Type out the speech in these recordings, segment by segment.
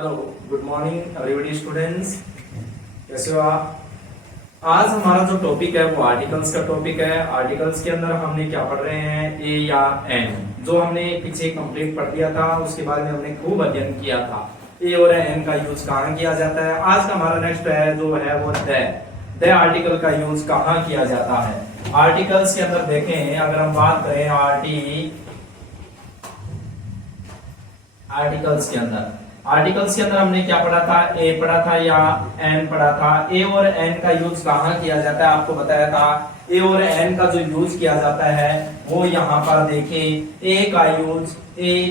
Hello, good morning everybody students. कैसे हो आप? आज हमारा जो टॉपिक है वो आर्टिकल्स का टॉपिक है। आर्टिकल्स के अंदर हमने क्या पढ़ रहे हैं, ए या एन, जो हमने पीछे कंप्लीट पढ़ दिया था, उसके बारे में हमने खूब अध्ययन किया था। ए और एन का यूज कहाँ किया जाता है। आज का हमारा नेक्स्ट है जो है वो द आर्टिकल का यूज कहाँ किया जाता है। आर्टिकल्स के अंदर देखें, अगर हम बात करें आर्टिकल्स के अंदर हमने क्या पढ़ा था, ए पढ़ा था या एन पढ़ा था। ए और एन का यूज कहाँ किया जाता है आपको बताया था। ए और एन का जो यूज किया जाता है वो यहाँ पर देखें। ए का यूज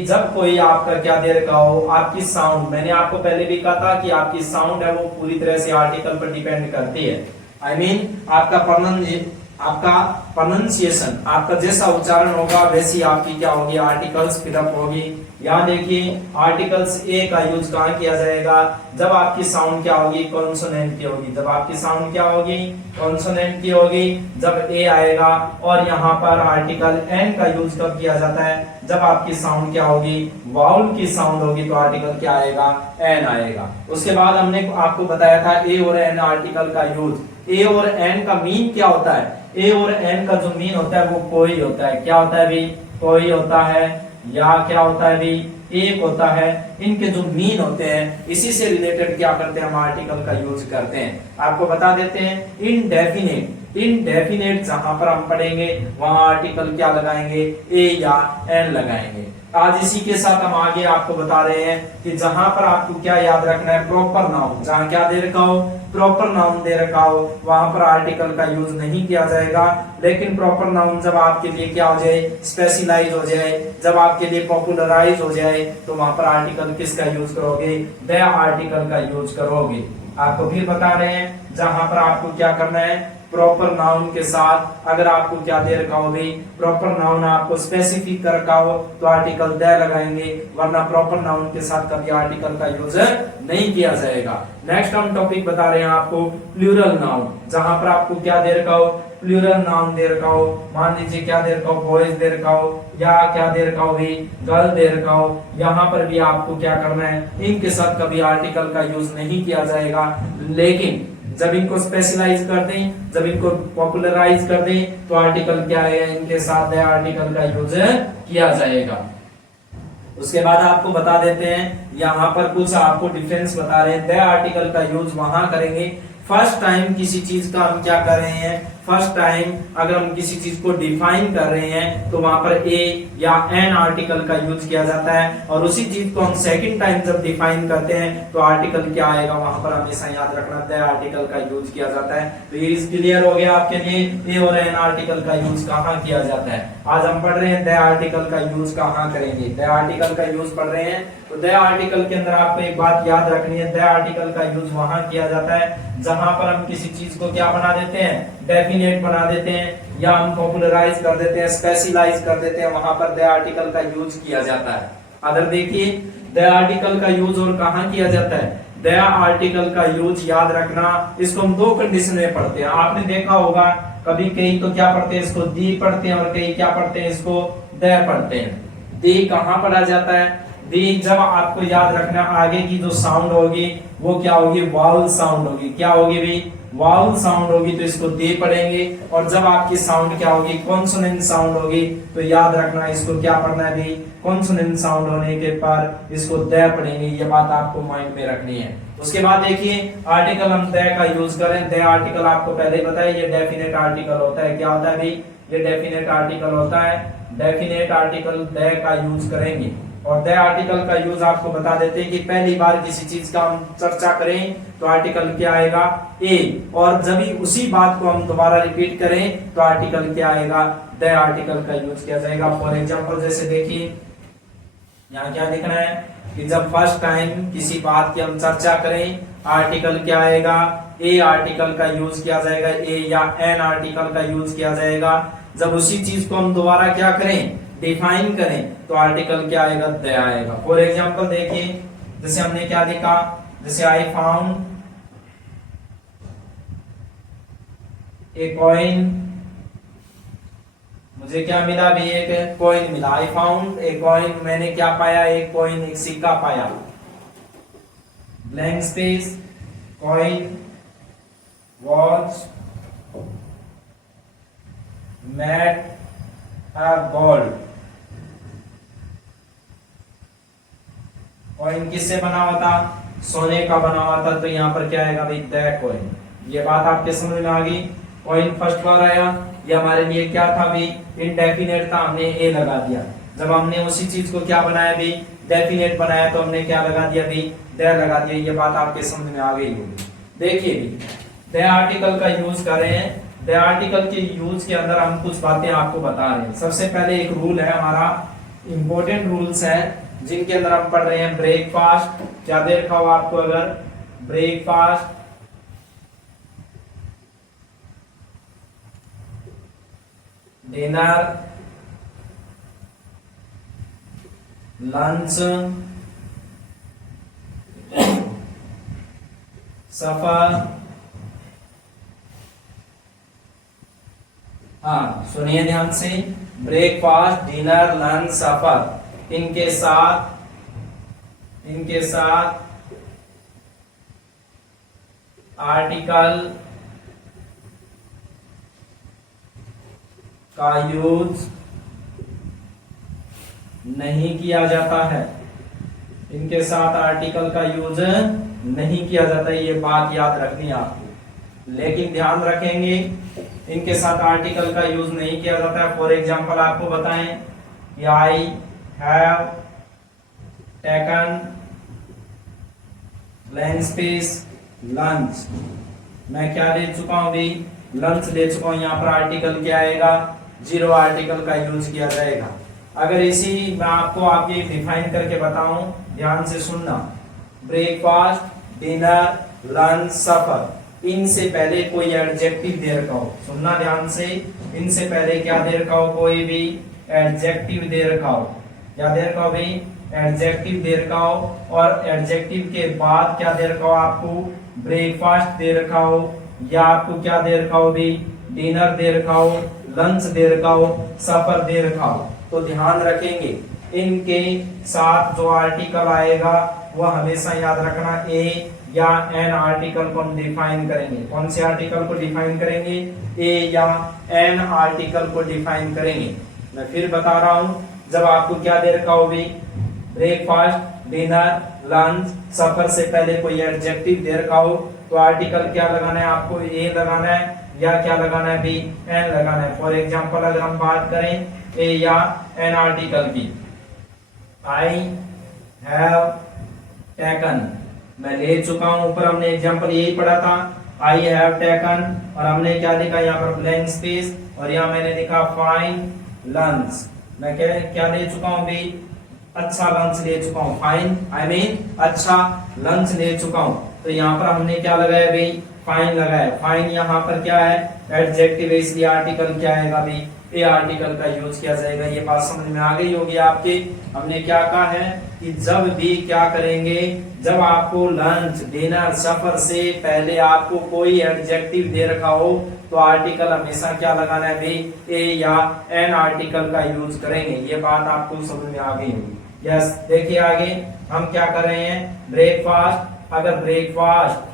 जब कोई आपका क्या दे रखा हो, आपकी साउंड, मैंने आपको पहले भी कहा था कि आपकी साउंड है वो पूरी तरह से आर्टिकल पर डिपेंड करती है। I mean, आपका प्रोनाउंसिएशन, आपका जैसा उच्चारण होगा वैसी आपकी क्या होगी, आर्टिकल्स फिलअप होगी। यहाँ देखिए, आर्टिकल्स ए का यूज कहाँ किया जाएगा, जब आपकी साउंड क्या होगी, कॉन्सोनेंट की होगी। जब आपकी साउंड क्या होगी, कॉन्सोनेंट की होगी, जब ए आएगा। और यहाँ पर आर्टिकल एन का यूज कब किया जाता है, जब आपकी साउंड क्या होगी, वाउल की साउंड होगी, तो आर्टिकल क्या आएगा, एन आएगा। उसके बाद हमने आपको बताया था ए और एन आर्टिकल का यूज। ए और एन का मीन क्या होता है, ए और एन का जो मीन होता है वो कोई होता है। क्या होता है भी, कोई होता है, या क्या होता है भी, एक होता है। इनके जो मीन होते हैं इसी से रिलेटेड क्या करते हैं, हम आर्टिकल का यूज करते हैं। आपको बता देते हैं, इनडेफिनेट जहां पर हम पढ़ेंगे वहां आर्टिकल क्या लगाएंगे, ए या एन लगाएंगे। आज इसी के साथ हम आगे आपको बता रहे हैं कि जहां पर आपको क्या याद रखना है, प्रॉपर नाउन, जहां क्या दे रखा हो, प्रॉपर नाउन दे रखा हो, वहां पर आर्टिकल का यूज नहीं किया जाएगा। लेकिन प्रॉपर नाउन जब आपके लिए क्या हो जाए, स्पेशलाइज हो जाए, जब आपके लिए पॉपुलराइज हो जाए, तो वहां पर आर्टिकल किसका यूज करोगे, द आर्टिकल का यूज करोगे। आपको फिर बता रहे हैं, जहां पर आपको क्या करना है, प्रॉपर नाउन के साथ अगर आपको क्या दे रखा हो भाई, प्रॉपर नाउन आपको स्पेसिफिक कर रखा हो तो आर्टिकल द लगाएंगे, वरना प्रॉपर नाउन के साथ कभी आर्टिकल का यूज नहीं किया जाएगा। नेक्स्ट हम टॉपिक बता रहे हैं आपको प्लूरल नाउन, जहां पर आपको क्या दे रखा हो, प्लूरल नाउन दे रखा हो। मान लीजिए क्या दे रखा हो, बॉयज दे रखा हो, या क्या दे रखा हो भाई, गर्ल दे रखा हो। यहाँ पर भी आपको क्या करना है, इनके साथ कभी आर्टिकल का यूज नहीं किया जाएगा। लेकिन जब इनको स्पेशलाइज कर दें, जब इनको पॉपुलराइज कर दें, तो आर्टिकल क्या है, इनके साथ आर्टिकल का यूज किया जाएगा। उसके बाद आपको बता देते हैं, यहाँ पर कुछ आपको डिफरेंस बता रहे हैं। द आर्टिकल का यूज वहां करेंगे फर्स्ट टाइम किसी चीज का हम क्या कर रहे हैं, फर्स्ट टाइम अगर हम किसी चीज को डिफाइन कर रहे हैं तो वहां पर ए या एन आर्टिकल का यूज किया जाता है। और उसी चीज को हम सेकंड टाइम जब डिफाइन करते हैं तो आर्टिकल क्या आएगा, वहां पर हमेशा याद रखना द आर्टिकल का यूज किया जाता है। तो ये क्लियर हो गया आपके लिए, ए और एन आर्टिकल का यूज कहाँ किया जाता है। आज हम पढ़ रहे हैं द आर्टिकल का यूज कहाँ करेंगे, द आर्टिकल का यूज पढ़ रहे हैं। तो द आर्टिकल के अंदर आपको एक बात याद रखनी है, द आर्टिकल का यूज वहां किया जाता है जहां पर हम किसी चीज को क्या बना देते हैं, डेफिनेट बना देते हैं, या हम पॉपुलराइज कर देते हैं, स्पेशलाइज कर देते हैं, वहां पर द आर्टिकल का यूज किया जाता है। अगर देखिए, द आर्टिकल का यूज और कहाँ किया जाता है, द आर्टिकल का यूज याद रखना, इसको हम दो कंडीशन में पढ़ते हैं। आपने देखा होगा कभी कई तो क्या पढ़ते हैं, इसको दी पढ़ते हैं, और कई क्या पढ़ते हैं, इसको द पढ़ते हैं। दी कहाँ पढ़ा जाता है, दी जब आपको याद रखना आगे की जो साउंड होगी वो क्या होगी, वाउल साउंड होगी। क्या होगी भी, वाउल साउंड होगी, तो इसको दे पढ़ेंगे। और जब आपकी साउंड क्या होगी, कॉन्सोनेंट साउंड होगी, तो याद रखना इसको क्या पढ़ना है भी, कॉन्सोनेंट साउंड होने के पर इसको द पढ़ेंगे। ये बात आपको माइंड में रखनी है। उसके बाद देखिए, आर्टिकल हम द का यूज करें। द आर्टिकल आपको पहले ही बताया, ये डेफिनेट आर्टिकल होता है। क्या होता है भाई, ये डेफिनेट आर्टिकल होता है। डेफिनेट आर्टिकल द का यूज करेंगे। और द आर्टिकल का यूज आपको बता देते हैं कि पहली बार किसी चीज का हम चर्चा करें तो आर्टिकल क्या आएगा, ए। और जब ही उसी बात को हम दोबारा रिपीट करें तो आर्टिकल क्या आएगा, द आर्टिकल का यूज किया जाएगा। फॉर एग्जांपल जैसे देखिए, यहाँ क्या लिखना है कि जब फर्स्ट टाइम किसी बात की हम चर्चा करें, आर्टिकल क्या आएगा, ए आर्टिकल का यूज किया जाएगा, ए या एन आर्टिकल का यूज किया जाएगा। जब उसी चीज को हम दोबारा क्या करें, डिफाइन करें, तो आर्टिकल क्या आएगा, द आएगा। फॉर एग्जांपल देखिए, जैसे हमने क्या लिखा, जैसे आई फाउंड ए कॉइन, मुझे क्या मिला भी, एक कॉइन मिला। आई फाउंड ए कॉइन, मैंने क्या पाया, एक कॉइन, एक सिक्का पाया। Blank space, coin, watch, mat, gold. Coin किससे बना हुआ था? सोने का बना हुआ था, तो यहाँ पर क्या आएगा भाई? The coin. ये बात आपके समझ में आ गई। कॉइन फर्स्ट बार आया, ये हमारे लिए क्या था भाई? इनडेफिनेट था, हमने ए लगा दिया। जब हमने उसी चीज को क्या बनाया भाई? डेफिनेट बनाया, तो हमने क्या लगा दिया भाई? द लगा दिया। ये बात आपके समझ में आ गई होगी। देखिए भी द आर्टिकल का यूज कर रहे हैं। द आर्टिकल के यूज के अंदर हम कुछ बातें आपको बता रहे हैं। सबसे पहले एक रूल है हमारा, इंपॉर्टेंट रूल्स है जिनके अंदर हम पढ़ रहे हैं। ब्रेकफास्ट, क्या दे रखा हो आपको? अगर ब्रेकफास्ट, डिनर, लंच, सफर। हाँ सुनिए ध्यान से, ब्रेकफास्ट, डिनर, लंच, सफर, इनके साथ आर्टिकल का यूज नहीं किया जाता है। इनके साथ आर्टिकल का यूज नहीं किया जाता है, ये बात याद रखनी है आपको। लेकिन ध्यान रखेंगे, इनके साथ आर्टिकल का यूज नहीं किया जाता है। फॉर एग्जांपल आपको बताएं कि I have taken blank space lunch. मैं क्या ले चुका हूं भाई? लंच ले चुका हूं। यहाँ पर आर्टिकल क्या आएगा? जीरो आर्टिकल का यूज किया जाएगा। अगर इसी मैं आपको आगे डिफाइन करके बताऊं, ध्यान से सुनना। ब्रेकफास्ट, डिनर, लंच, सफर, इनसे पहले कोई एडजेक्टिव दे रखा हो, सुनना ध्यान से। इनसे पहले क्या दे रखा हो? कोई भी एडजेक्टिव दे रखा हो। क्या दे रखा हो भाई? एडजेक्टिव दे रखा हो। और एडजेक्टिव के बाद क्या दे रखा हो आपको? ब्रेकफास्ट दे रखा हो, या आपको क्या दे रखा हो भाई? डिनर दे रखा हो, लंच दे रखा हो, सफर दे रखा हो। तो ध्यान रखेंगे, इनके साथ जो आर्टिकल आएगा वह हमेशा याद रखना ए या एन आर्टिकल को हम डिफाइन करेंगे। कौन से आर्टिकल को डिफाइन करेंगे? ए या एन आर्टिकल को डिफाइन करेंगे। मैं फिर बता रहा हूं, जब आपको क्या दे रखा हो भी? ब्रेकफास्ट, डिनर, लंच, सफर से पहले कोई एडजेक्टिव दे रखा हो, तो आर्टिकल क्या लगाना है आपको? ए लगाना है, या क्या लगाना है भी? एन लगाना है। फॉर एग्जाम्पल अगर हम बात करें ए या एन आर्टिकल की, आई हैव टेकन, मैं ले चुका हूं। ऊपर हमने एग्जांपल यही पढ़ा था, आई हैव टेकन, और हमने क्या लिखा यहाँ पर? ब्लैंक स्पेस, और यहाँ मैंने लिखा फाइन लंच। मैं क्या ले चुका हूँ भाई? अच्छा लंच ले चुका हूँ। फाइन आई मीन अच्छा लंच ले चुका हूँ। तो यहाँ पर हमने क्या लगाया भाई? फाइन लगाया। फाइन यहाँ पर क्या है? एडजेक्टिव है, इसलिए आर्टिकल क्या आएगा भाई? ए आर्टिकल का यूज किया जाएगा। ये बात समझ में आ गई होगी आपके। हमने क्या कहा है कि जब भी क्या करेंगे, जब आपको लंच, डिनर, सफर से पहले आपको कोई एडजेक्टिव दे रखा हो, तो आर्टिकल हमेशा क्या लगाना है भाई? ए या एन आर्टिकल का यूज करेंगे। ये बात आपको समझ में आ गई होगी। यस, देखिए आगे हम क्या कर रहे हैं? ब्रेकफास्ट, अगर ब्रेकफास्ट,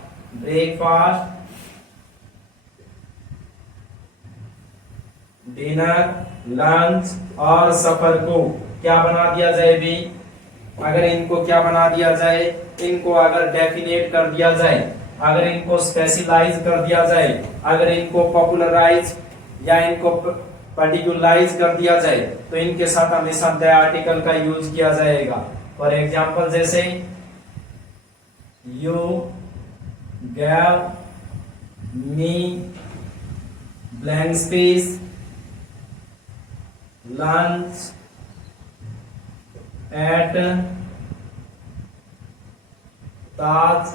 डिनर, लंच और सफर को क्या बना दिया जाए भी? अगर इनको क्या बना दिया जाए? इनको अगर डेफिनेट कर दिया जाए, अगर इनको स्पेशलाइज कर दिया जाए, अगर इनको पॉपुलराइज या इनको पर्टिकुलराइज कर दिया जाए, तो इनके साथ हमेशा द आर्टिकल का यूज किया जाएगा। फॉर एग्जांपल जैसे you gave me blank space lunch at Taj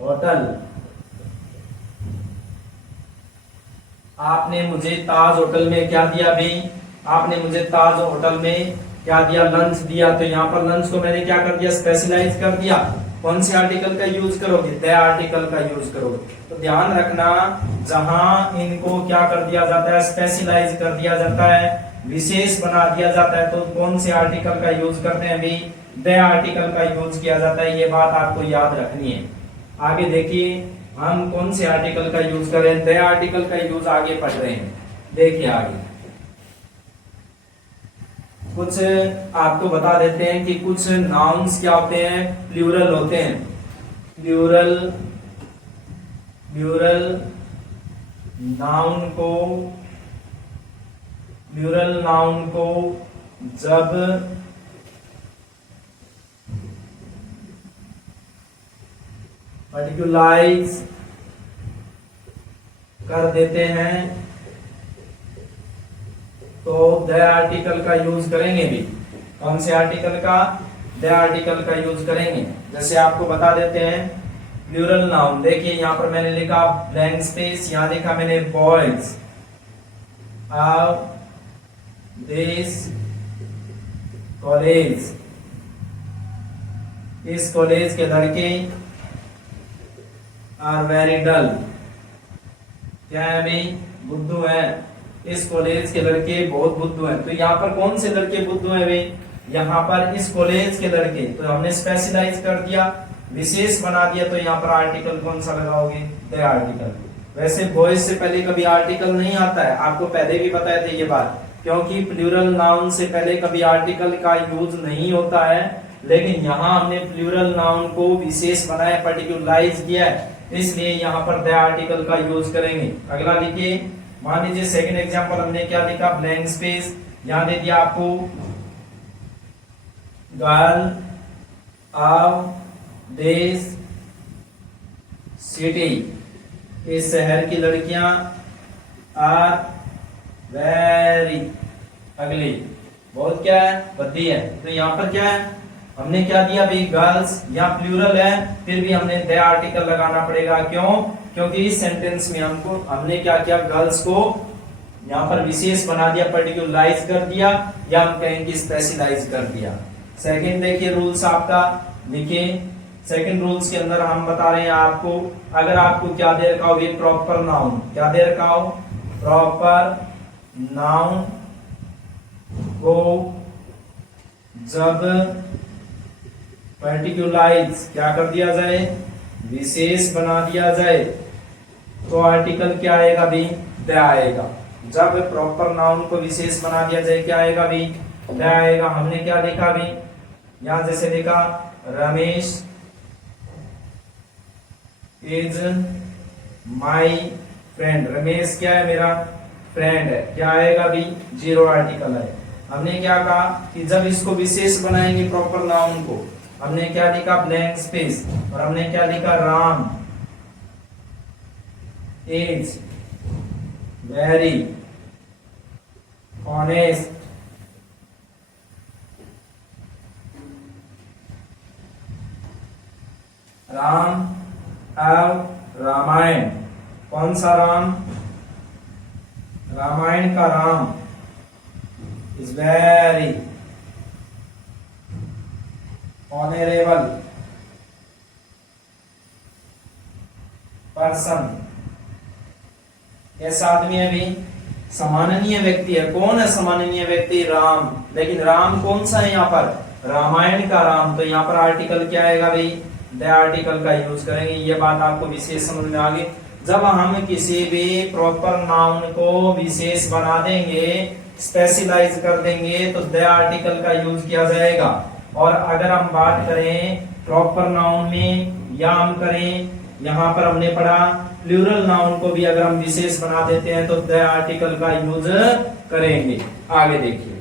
hotel. आपने मुझे ताज होटल में क्या दिया भी? आपने मुझे ताज होटल में क्या दिया? लंच दिया। तो यहाँ पर लंच को मैंने क्या कर दिया? स्पेशलाइज कर दिया। कौन से आर्टिकल का यूज करोगे? द आर्टिकल का यूज करोगे। तो ध्यान रखना, जहां इनको क्या कर दिया जाता है? स्पेशलाइज कर दिया जाता है, विशेष बना दिया जाता है, तो कौन से आर्टिकल का यूज करते हैं भी? द आर्टिकल का यूज किया जाता है, ये बात आपको याद रखनी है। आगे देखिए हम कौन से आर्टिकल का यूज कर रहे हैं, द आर्टिकल का यूज आगे पढ़ रहे हैं। देखिए आगे कुछ आपको बता देते हैं कि कुछ नाउन्स क्या होते हैं, प्लूरल होते हैं। प्लूरल प्लूरल नाउन को जब पर्टिकुलाइज कर देते हैं तो द आर्टिकल का यूज करेंगे भी। कौन से आर्टिकल का, द आर्टिकल का यूज करेंगे। जैसे आपको बता देते हैं प्लूरल नाउन, देखिए यहां पर मैंने लिखा ब्लैंक स्पेस, यहां लिखा मैंने बॉयज ऑफ दिस कॉलेज, इस कॉलेज के लड़के आर वेरी डल, क्या है भाई, बुद्धू है। इस कॉलेज के लड़के बहुत बुद्धू हैं। तो यहाँ पर कौन से लड़के बुद्धू हैं भाई, यहाँ पर इस कॉलेज के लड़के, तो हमने स्पेशलाइज कर दिया, विशेष बना दिया, तो यहाँ पर आर्टिकल कौन सा लगाओगे, द आर्टिकल। वैसे बॉयज से पहले कभी आर्टिकल नहीं आता है, आपको पहले भी बताए थे ये बात, क्योंकि प्लूरल नाउन से पहले कभी आर्टिकल का यूज नहीं होता है। लेकिन यहाँ हमने प्लूरल नाउन को विशेष बनाया, पर्टिकुलराइज किया है, इसलिए यहाँ पर द आर्टिकल का यूज करेंगे। अगला लिखिए, मान लीजिए सेकंड एग्जांपल हमने क्या लिखा, ब्लैंक स्पेस, यहां दे दिया आपको गर्ल ऑफ दिस सिटी, इस शहर की लड़कियां आर वेरी अगली, बहुत क्या है, भद्दी है। तो यहाँ पर क्या है, हमने क्या दिया भाई, गर्ल्स, यहाँ प्लूरल है, फिर भी हमने द आर्टिकल लगाना पड़ेगा। क्यों, क्योंकि इस सेंटेंस में हमने क्या किया, गर्ल्स को यहाँ पर विशेष बना दिया, पर्टिकुलराइज कर दिया, या हम कहेंगे स्पेशलाइज कर दिया। सेकंड देखिए रूल्स आपका, लिखिए सेकंड रूल्स के अंदर हम बता रहे हैं आपको, अगर आपको क्या दे रखा हो, ये प्रॉपर नाउन, क्या दे रखा हो, प्रॉपर नाउन को जब पर्टिकुलराइज क्या कर दिया जाए, विशेष बना दिया जाए, तो आर्टिकल क्या आएगा भी, द आएगा। जब प्रॉपर नाउन को विशेष बना दिया जाए, क्या आएगा भी, द आएगा। हमने क्या लिखा भी, यहां जैसे लिखा Ramesh is my friend, Ramesh क्या है, मेरा फ्रेंड है, क्या आएगा भी, जीरो आर्टिकल है। हमने क्या कहा कि जब इसको विशेष बनाएंगे प्रॉपर नाउन को, हमने क्या लिखा, ब्लैंक स्पेस, और हमने क्या लिखा, Ram is very honest, Ram of Ramayana, कौन सा राम, रामायण का Ram, is very honourable person, कैसा आदमी है भी, सम्माननीय व्यक्ति है। कौन है सम्माननीय व्यक्ति, राम। लेकिन राम कौन सा है यहाँ पर, रामायण का राम, तो यहाँ पर आर्टिकल क्या आएगा भाई, द आर्टिकल का यूज करेंगे। ये बात आपको विशेष समझ में आ गई। जब हम किसी भी प्रॉपर नाउन को विशेष बना देंगे, स्पेशलाइज कर देंगे, तो द आर्टिकल का यूज किया जाएगा। और अगर हम बात करें प्रॉपर नाउन में, या हम करें, यहाँ पर हमने पढ़ा प्लूरल नाउन को भी अगर हम विशेष बना देते हैं तो द आर्टिकल का यूज करेंगे। आगे देखिए,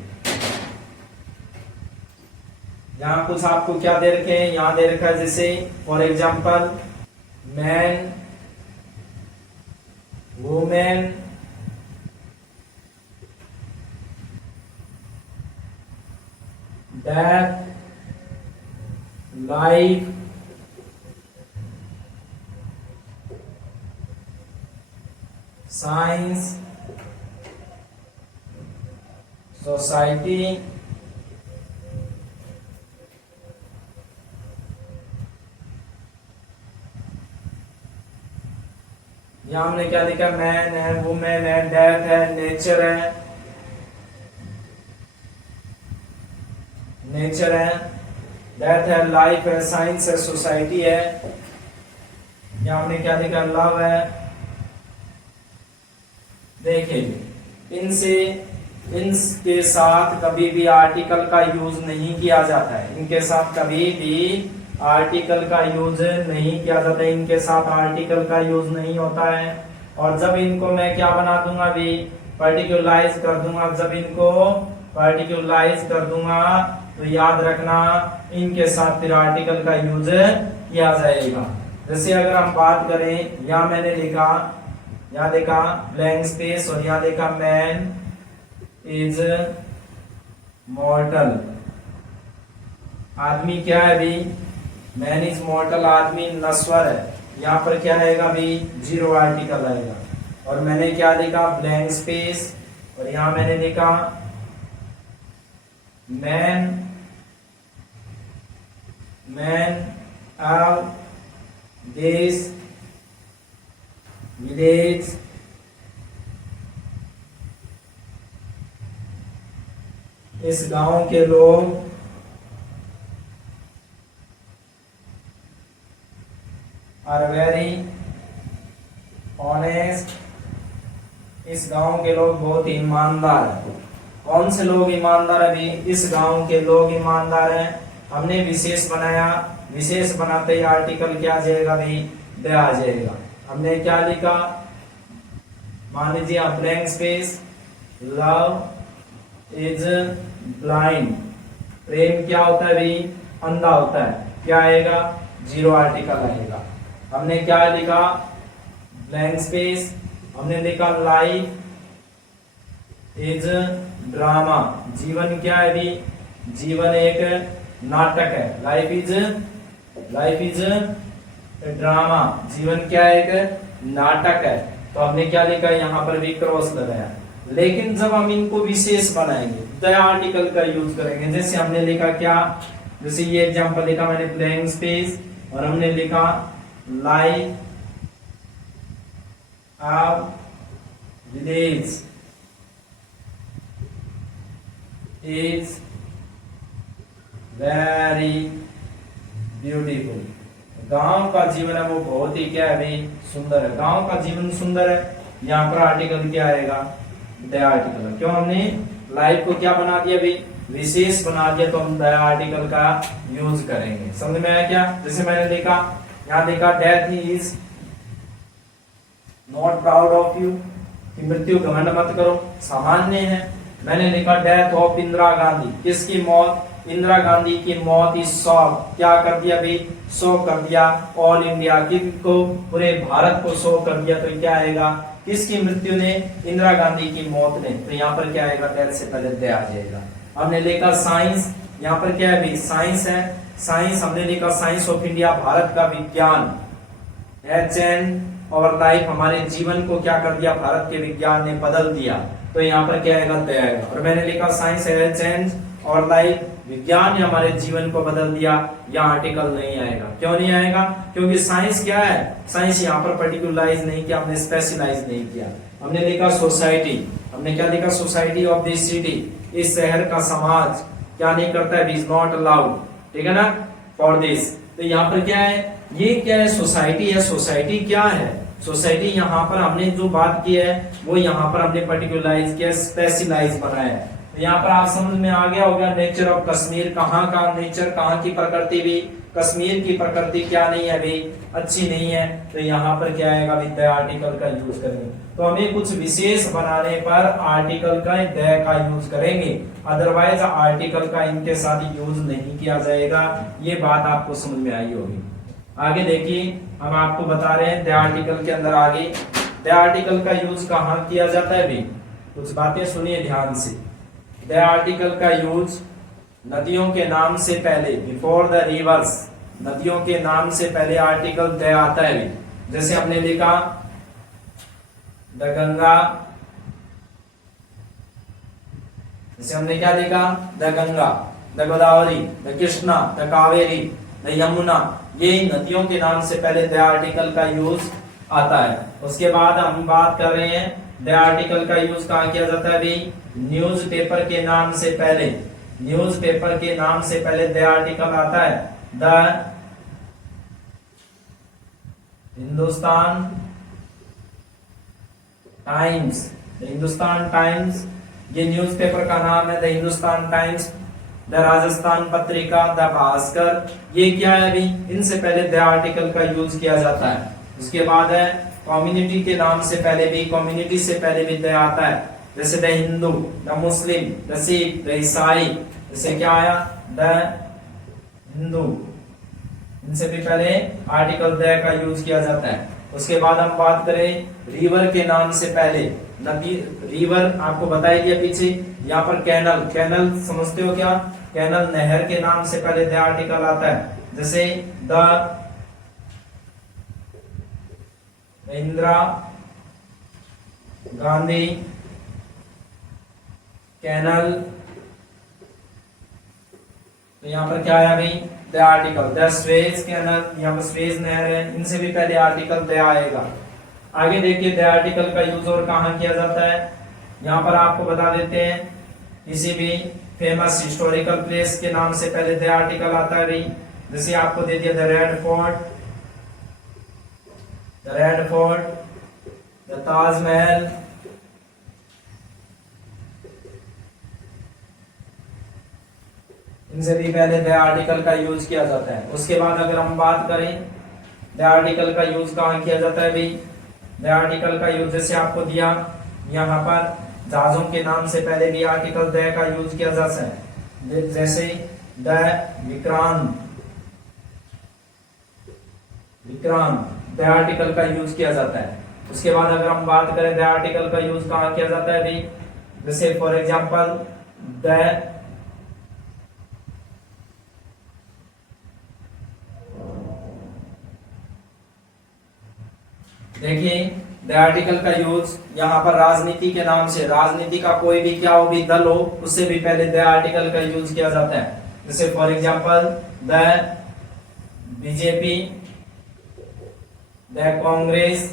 यहाँ कुछ आपको क्या दे रखे हैं, यहाँ दे रखा है जैसे for example man, women, death, life, science, society, यहां हमने क्या लिखा, मैन है, वुमेन है, डेथ है, नेचर है, नेचर है, डेथ है, लाइफ है, साइंस है, सोसाइटी है, यहाँ हमने क्या देखा, लव है। देखिए इनके साथ कभी भी आर्टिकल का यूज नहीं किया जाता है, इनके साथ कभी भी आर्टिकल का यूज नहीं किया जाता है, इनके साथ आर्टिकल का यूज नहीं होता है। और जब इनको मैं क्या बना दूंगा अभी, पर्टिकुलराइज कर दूंगा, जब इनको पर्टिकुलराइज कर दूंगा तो याद रखना इनके साथ फिर आर्टिकल का यूज किया जाएगा। जैसे अगर हम बात करें, यहाँ मैंने लिखा, यहाँ देखा ब्लैंक स्पेस और यहाँ देखा मैन इज मॉर्टल। आदमी क्या है अभी, मैन इज मॉर्टल, आदमी नश्वर है। यहाँ पर क्या आएगा अभी, जीरो आर्टिकल आएगा। और मैंने क्या लिखा, ब्लैंक स्पेस, और यहाँ मैंने लिखा मैन ऑफ दिस विलेज इस गांव के लोग आर वेरी ऑनेस्ट, इस गांव के लोग बहुत ईमानदार हैं। कौन से लोग ईमानदार है अभी, इस गांव के लोग ईमानदार हैं। हमने विशेष बनाया, विशेष बनाते ही आर्टिकल क्या आ जाएगा भाई, दे आ जाएगा। हमने क्या लिखा, मान लीजिए आप blank space, love is blind, प्रेम क्या होता है भाई, अंधा होता है, क्या आएगा, जीरो आर्टिकल आएगा। हमने क्या लिखा, ब्लैंक स्पेस, हमने लिखा लाइफ इज ड्रामा, जीवन क्या है अभी, जीवन एक नाटक है। लाइफ इज ड्रामा, जीवन क्या है, एक नाटक है। तो हमने क्या लिखा, यहाँ पर भी क्रॉस लगाया। लेकिन जब हम इनको विशेष बनाएंगे, द आर्टिकल का यूज करेंगे। जैसे हमने लिखा क्या, जैसे ये एग्जांपल लिखा मैंने, ब्लैंक स्पेस, और हमने लिखा life of village is very beautiful, गांव का जीवन है वो बहुत ही क्या है भाई, सुंदर है। गांव का जीवन सुंदर है, यहाँ पर आर्टिकल क्या आएगा, द आर्टिकल। क्यों, हमने लाइफ को क्या बना दिया भाई, विशेष बना दिया, तो हम द आर्टिकल का यूज करेंगे। समझ में आया क्या। जैसे मैंने देखा, यहाँ देखा death is not proud of you, कि मृत्यु घमंड मत करो, सामान्य है। मैंने लिखा डेथ ऑफ इंदिरा गांधी, किसकी मौत, इंदिरा गांधी की मौत इज शॉक, क्या कर दिया भाई, शोक कर दिया। ऑल इंडिया को, पूरे भारत को शोक कर दिया। तो क्या आएगा, किसकी मृत्यु ने, इंदिरा गांधी की मौत ने। तो यहाँ पर क्या आएगा, डेथ से पहले दे आ जाएगा। हमने लिखा साइंस, यहाँ पर क्या है भाई, साइंस है। साइंस हमने लिखा साइंस ऑफ इंडिया, भारत का विज्ञान। हैज चेंज्ड आवर लाइफ, हमारे जीवन को क्या कर दिया, भारत के विज्ञान ने बदल दिया। तो यहाँ पर क्या आएगा, दे आएगा। और मैंने लिखा science has changed our life, विज्ञान ने हमारे जीवन को बदल दिया। यहाँ आर्टिकल नहीं आएगा। क्यों नहीं आएगा, क्योंकि साइंस क्या है, साइंस यहाँ पर पर्टिकुलराइज नहीं किया, हमने स्पेशलाइज नहीं किया। हमने लिखा सोसाइटी, हमने क्या लिखा, सोसाइटी ऑफ दिस सिटी, इस शहर का समाज क्या नहीं करता है, इज नॉट अलाउड, ठीक है ना, फॉर दिस। तो यहाँ पर क्या है, ये क्या है, सोसाइटी है। सोसाइटी क्या है, सोसाइटी यहाँ पर हमने जो बात की है वो यहाँ पर हमने पर्टिकुलराइज किया, स्पेशलाइज बनाया है। तो यहाँ पर आप समझ में आ गया होगा, नेचर ऑफ कश्मीर, कहाँ का नेचर, कहाँ की प्रकृति भी, कश्मीर की प्रकृति क्या नहीं है अभी, अच्छी नहीं है। तो यहाँ पर क्या आएगा, विद आर्टिकल का यूज करेंगे। तो हमें कुछ विशेष बनाने पर आर्टिकल का द का यूज करेंगे, अदरवाइज आर्टिकल का इनके साथ यूज नहीं किया जाएगा। ये बात आपको समझ में आई होगी। आगे देखिए, हम आपको बता रहे हैं द आर्टिकल के अंदर आगे द आर्टिकल का यूज कहाँ किया जाता है भी, कुछ बातें सुनिए ध्यान से। द आर्टिकल का यूज नदियों के नाम से पहले, बिफोर द रिवर्स, नदियों के नाम से पहले आर्टिकल द आता है। जैसे हमने लिखा द गंगा, जैसे हमने क्या लिखा, the Ganga, the Godavari, the Krishna, the Kaveri, the Yamuna, ये नदियों के नाम से पहले द आर्टिकल का यूज आता है। उसके बाद हम बात कर रहे हैं द आर्टिकल का यूज कहाँ किया जाता है अभी, न्यूज़पेपर के नाम से पहले, न्यूज़पेपर के नाम से पहले द आर्टिकल आता है। The Hindustan times, the Hindustan times ये न्यूज़पेपर का नाम है, the Hindustan times. The Rajasthan Patrika, the Bhaskar, ये क्या है अभी, इनसे पहले द आर्टिकल का यूज किया जाता है। उसके बाद है कम्युनिटी के नाम से पहले भी, कम्युनिटी से पहले भी द आता है, जैसे the Hindu, the Muslim, the Sikh, the ईसाई, जैसे क्या आया द हिंदू, इनसे भी पहले आर्टिकल द का यूज किया जाता है। उसके बाद हम बात करें रिवर के नाम से पहले, नदी, रिवर आपको बताया गया पीछे, यहाँ पर कैनल, कैनल समझते हो क्या, कैनल नहर के नाम से पहले द आर्टिकल आता है, जैसे द इंदिरा गांधी कैनल, तो यहाँ पर क्या है अभी the article. The Suez canal, यहाँ पर स्वेज नहर है, इनसे भी पहले आर्टिकल द आएगा। आगे देखिए द आर्टिकल का यूज और कहाँ किया जाता है, यहाँ पर आपको बता देते हैं, किसी भी फेमस हिस्टोरिकल प्लेस के नाम से पहले द आर्टिकल आता है भाई, जैसे आपको दे दिया the red fort, the red fort, the Taj Mahal, इनसे भी पहले द आर्टिकल का यूज किया जाता है। उसके बाद अगर हम बात करें द आर्टिकल का यूज कहाँ किया जाता है भाई, द आर्टिकल का यूज जैसे आपको दिया, यहाँ पर जहाजों के नाम से पहले भी आर्टिकल द का यूज किया जाता है, जैसे the Vikrant, Vikrant, the article का यूज किया जाता है। उसके बाद अगर हम बात करें द आर्टिकल का यूज कहाँ किया जाता है भाई, जैसे फॉर एग्जांपल द, देखिए द आर्टिकल का यूज यहाँ पर राजनीति के नाम से, राजनीति का कोई भी क्या हो भी दल हो, उससे भी पहले द आर्टिकल का यूज किया जाता है, जैसे for example the BJP, the Congress,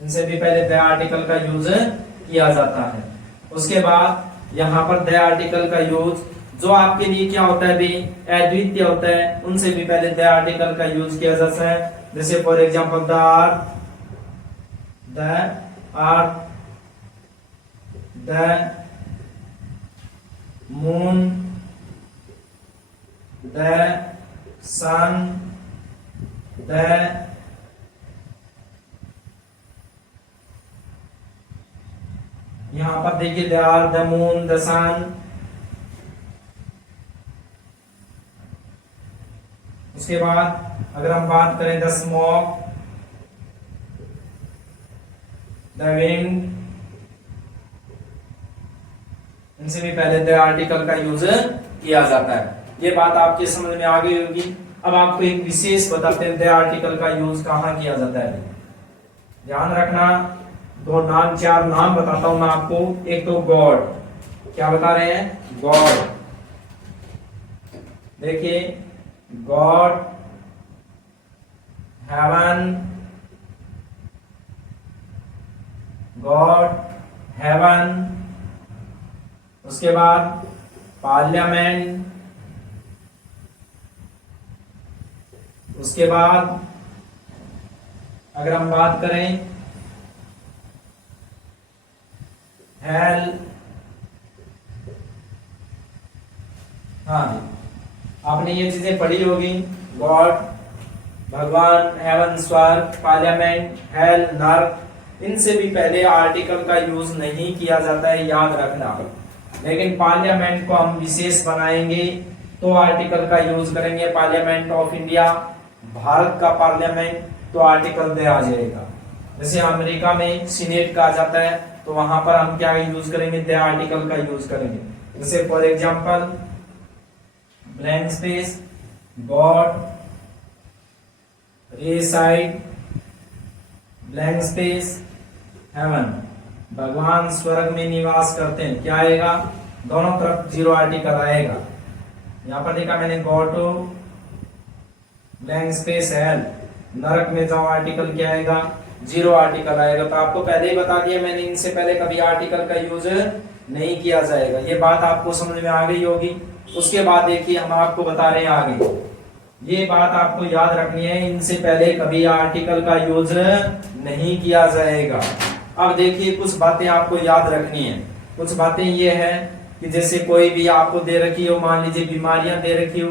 इनसे भी पहले द आर्टिकल का यूज किया जाता है। उसके बाद यहाँ पर द आर्टिकल का यूज जो आपके लिए क्या होता है भी अद्वितीय होता है, उनसे भी पहले द आर्टिकल का यूज किया जाता है, जैसे for example the earth, the moon, the sun, the यहां पर देखिए the earth, the moon, the sun. उसके बाद अगर हम बात करें द स्मोक, द विंड, इनसे भी पहले द आर्टिकल का यूज किया जाता है। ये बात आपके समझ में आ गई होगी। अब आपको एक विशेष बताते हैं द आर्टिकल का यूज कहाँ किया जाता है। ध्यान रखना, दो नाम, चार नाम बताता हूं मैं आपको। एक तो गॉड, क्या बता रहे हैं, गॉड, देखिए गॉड, हेवन, गॉड, हेवन। उसके बाद पार्लियामेंट, उसके बाद अगर हम बात करें हेल, हाँ आपने ये चीजें पढ़ी होगी, गॉड, भगवान, हेवन स्वर्ग, पार्लियामेंट, हेल नर्क, इनसे भी पहले आर्टिकल का यूज नहीं किया जाता है, याद रखना। लेकिन पार्लियामेंट को हम विशेष बनाएंगे तो आर्टिकल का यूज करेंगे। पार्लियामेंट ऑफ इंडिया, भारत का पार्लियामेंट, तो आर्टिकल दे आ जाएगा। जैसे अमेरिका में सीनेट का आ जाता है तो वहां पर हम क्या यूज करेंगे, द आर्टिकल का यूज करेंगे। जैसे for example blank space, god, reside, blank space, heaven, भगवान स्वर्ग में निवास करते हैं, क्या आएगा, दोनों तरफ जीरो आर्टिकल आएगा। यहां पर देखा मैंने go to blank space hell, नरक में जाओ, आर्टिकल क्या आएगा, जीरो आर्टिकल आएगा। तो आपको पहले ही बता दिया मैंने, इनसे पहले कभी आर्टिकल का यूज नहीं किया जाएगा। ये बात आपको समझ में आ गई होगी। उसके बाद देखिए हम आपको बता रहे हैं आगे, ये बात आपको याद रखनी है, इनसे पहले कभी आर्टिकल का यूज नहीं किया जाएगा। अब देखिए कुछ बातें आपको याद रखनी है। कुछ बातें ये है कि जैसे कोई भी आपको दे रखी हो, मान लीजिए बीमारियां दे रखी हो,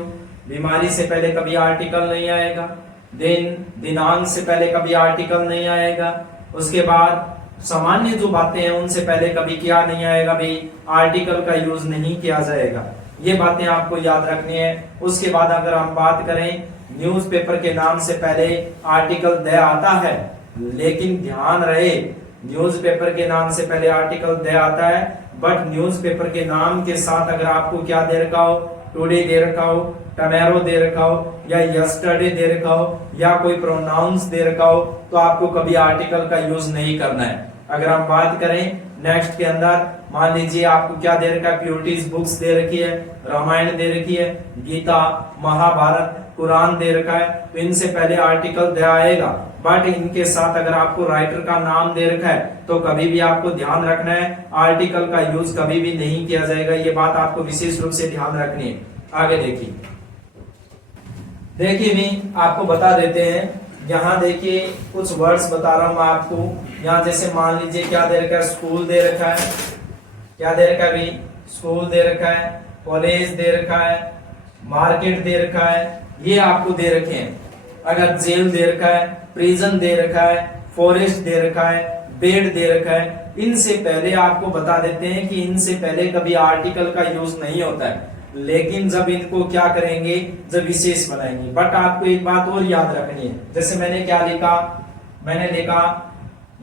बीमारी से पहले कभी आर्टिकल नहीं आएगा। दिन दिनांक से पहले कभी आर्टिकल नहीं आएगा। उसके बाद सामान्य जो बातें हैं उनसे पहले कभी क्या नहीं आएगा भाई, आर्टिकल का यूज नहीं किया जाएगा। ये बातें आपको याद रखनी है। उसके बाद अगर हम बात करें, न्यूज़पेपर के नाम से पहले आर्टिकल द आता है, लेकिन ध्यान रहे न्यूज़पेपर के नाम से पहले आर्टिकल द आता है, बट न्यूज़पेपर के नाम के साथ अगर आपको क्या दे रखा हो, टुडे दे रखा हो, टमेरो दे रखा हो, या यस्टरडे दे रखा हो, या कोई प्रोनाउंस दे रखा हो, तो आपको कभी आर्टिकल का यूज नहीं करना है। अगर हम बात करें नेक्स्ट के अंदर, मान लीजिए आपको क्या दे रखा है, प्योरिटीज बुक्स दे रखी है, रामायण दे रखी है, गीता, महाभारत, कुरान दे रखा है, तो इनसे पहले आर्टिकल द आएगा। बट इनके साथ अगर आपको राइटर का नाम दे रखा है तो कभी भी आपको ध्यान रखना है, आर्टिकल का यूज कभी भी नहीं किया जाएगा। ये बात आपको विशेष रूप से ध्यान रखनी है। आगे देखिए भी आपको बता देते हैं, यहाँ देखिए कुछ वर्ड्स बता रहा हूं मैं आपको। यहाँ जैसे मान लीजिए क्या दे रखा है, स्कूल दे रखा है, क्या दे रखा है भाई, स्कूल दे रखा है, कॉलेज दे रखा है, मार्केट दे रखा है, ये आपको दे रखे हैं। अगर जेल दे रखा है, प्रिजन दे रखा है, फॉरेस्ट दे रखा है, बेड दे रखा है, इनसे पहले आपको बता देते हैं कि इनसे पहले कभी आर्टिकल का यूज नहीं होता है, लेकिन जब इनको क्या करेंगे, जब विशेष बनाएंगे। बट आपको एक बात और याद रखनी है, जैसे मैंने क्या लिखा, मैंने लिखा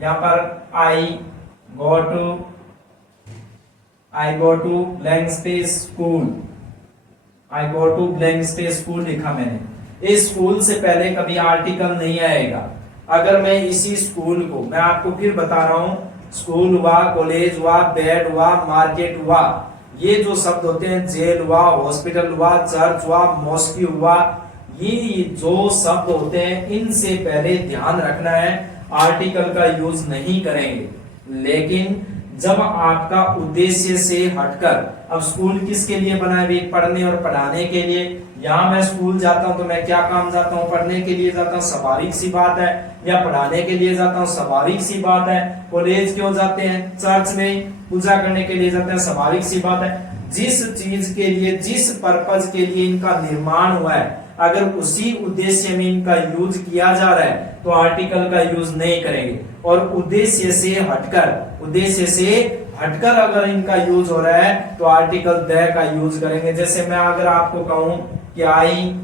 यहाँ पर I go to blank space school, I go to blank space school लिखा मैंने। इस स्कूल से पहले कभी आर्टिकल नहीं आएगा। अगर मैं इसी स्कूल को, मैं आपको फिर बता रहा हूं, स्कूल हुआ, कॉलेज हुआ, बेड हुआ, मार्केट हुआ, ये जो शब्द होते हैं, जेल हुआ, हॉस्पिटल हुआ, चर्च हुआ, मॉस्क हुआ, ये जो शब्द होते हैं, इनसे पहले ध्यान रखना है आर्टिकल का यूज नहीं करेंगे। लेकिन जब आपका उद्देश्य से हटकर, अब स्कूल किसके लिए बना है, पढ़ने और पढ़ाने के लिए। यहाँ मैं स्कूल जाता हूँ तो मैं क्या काम जाता हूँ, पढ़ने के लिए जाता हूँ, स्वाभाविक सी बात है, या पढ़ाने के लिए जाता हूँ, स्वाभाविक सी बात है। कॉलेज क्यों जाते हैं, चर्च में पूजा करने के लिए जाते हैं, स्वाभाविक सी बात है। जिस चीज के लिए, जिस पर्पज के लिए इनका निर्माण हुआ है, अगर उसी उद्देश्य में इनका यूज किया जा रहा है तो आर्टिकल का यूज नहीं करेंगे। और उद्देश्य से हटकर अगर इनका यूज हो रहा है तो आर्टिकल द का यूज करेंगे। जैसे मैं अगर आपको कहूं कि I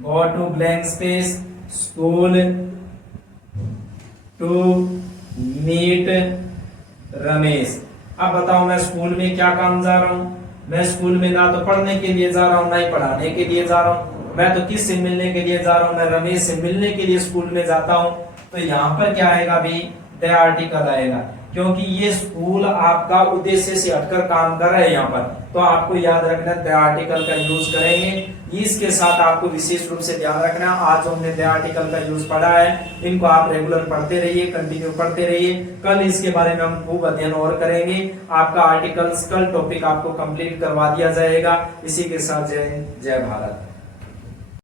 go to blank space school to meet Ramesh. अब बताओ मैं स्कूल में क्या काम जा रहा हूं, मैं स्कूल में ना तो पढ़ने के लिए जा रहा हूं, ना ही पढ़ाने के लिए जा रहा हूं, मैं तो किससे मिलने के लिए जा रहा हूं, मैं रमेश से मिलने के लिए स्कूल में जाता हूं। तो यहाँ पर क्या आएगा भी, द आर्टिकल आएगा, क्योंकि ये स्कूल आपका उद्देश्य से हटकर काम कर रहा है यहाँ पर, तो आपको याद रखना द आर्टिकल का यूज करेंगे। इसके साथ आपको विशेष रूप से ध्यान रखना, आज हमने द आर्टिकल का यूज पढ़ा है, इनको आप रेगुलर पढ़ते रहिए, कंटिन्यू पढ़ते रहिए। कल इसके बारे में हम खूब अध्ययन और करेंगे। आपका आर्टिकल्स कल टॉपिक आपको कंप्लीट करवा दिया जाएगा। इसी के साथ जय हिंद, जय भारत।